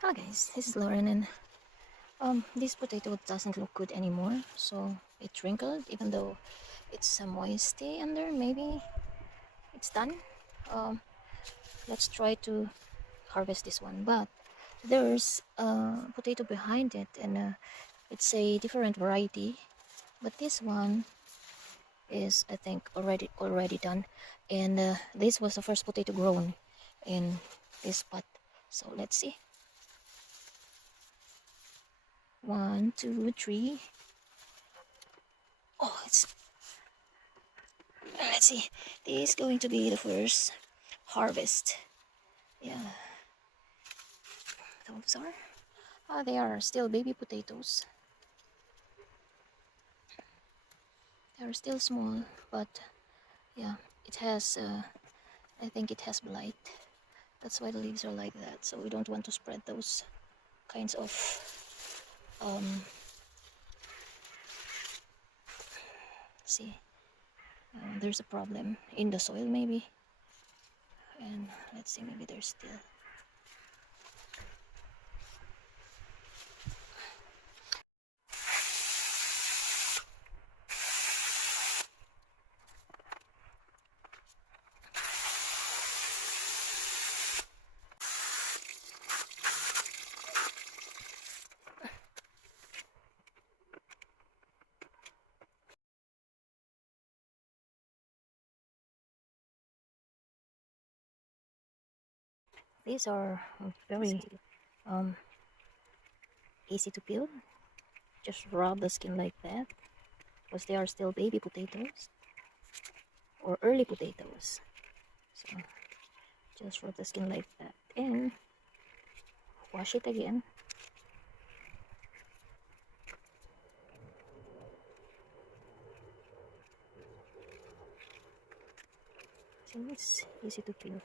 Hello guys, this is Lauren, and this potato doesn't look good anymore, so it wrinkled even though it's some moisty under. Maybe it's done. um, let's try to harvest this one, but there's a potato behind it, and it's a different variety, but this one is, I think, already done. And this was the first potato grown in this pot, so let's see. 1, 2, 3. Oh, let's see. This is going to be the first harvest. Yeah, those are. They are still baby potatoes. They are still small, but yeah, it has. I think it has blight. That's why the leaves are like that. So we don't want to spread those kinds of. See, there's a problem in the soil maybe, and let's see. Maybe there's still. These are very easy to peel. Just rub the skin like that, because they are still baby potatoes or early potatoes. So just rub the skin like that and wash it again. So it's easy to peel.